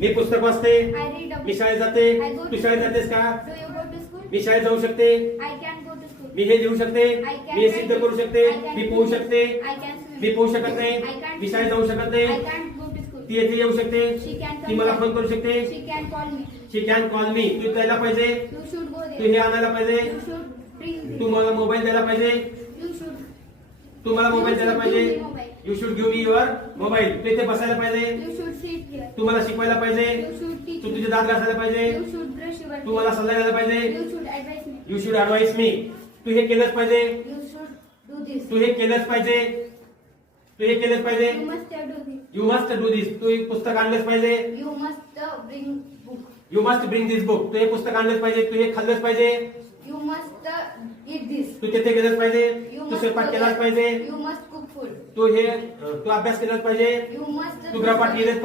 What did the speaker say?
मी पुस्तक वाचते. I read a me book. शाळेत जाते. I go तू to शाळेत school. जातेस का? Do you go to school? मी शाळेत जाऊ शकते. I can go to school. मी हे लिहू शकते. I can मी हे write सिद्ध it. करू शकते. I can मी do पोहू it. शकते. I can swim. मी पोहू शकत नाही. I can't me swim. शाळेत जाऊ शकत I नाही. can't go to school. ती येथे येऊ शकते. She can ती come मला here. फोन करू शकते. She can call me. She can call me. तू द्यायला पाहिजे. You should go Tu there. हे आणायला पाहिजे. You should bring me. तू मला मोबाईल द्यायला पाहिजे. You should. तू मला मोबाईल द्यायला You पाहिजे. should give me mobile. You should give me your mobile. तू इथे बसायला पाहिजे. You should sit here. तू मला शिकवायला पाहिजे. You should teach Tu me. तुझे दात घासायला पाहिजे. You should brush your तू मला सल्ला द्यायला पाहिजे. You should advise me. You should advise me. तू हे केलंच पाहिजे. You should do this. तू हे केलंच पाहिजे. तू हे केलंच पाहिजे. You must do this. You must do this. तू एक पुस्तक आणलंच पाहिजे. You must bring book. You must bring this book. तू हे पुस्तक आणलंच पाहिजे. तू हे खाल्लंच पाहिजे. You must eat this. तू तिथे गेलंच पाहिजे. You तू must स्वयंपाक go केलाच there. पाहिजे. You must cook food. तू अभ्यास केलाच पाहिजे. You must तू गृहपाठ केलेच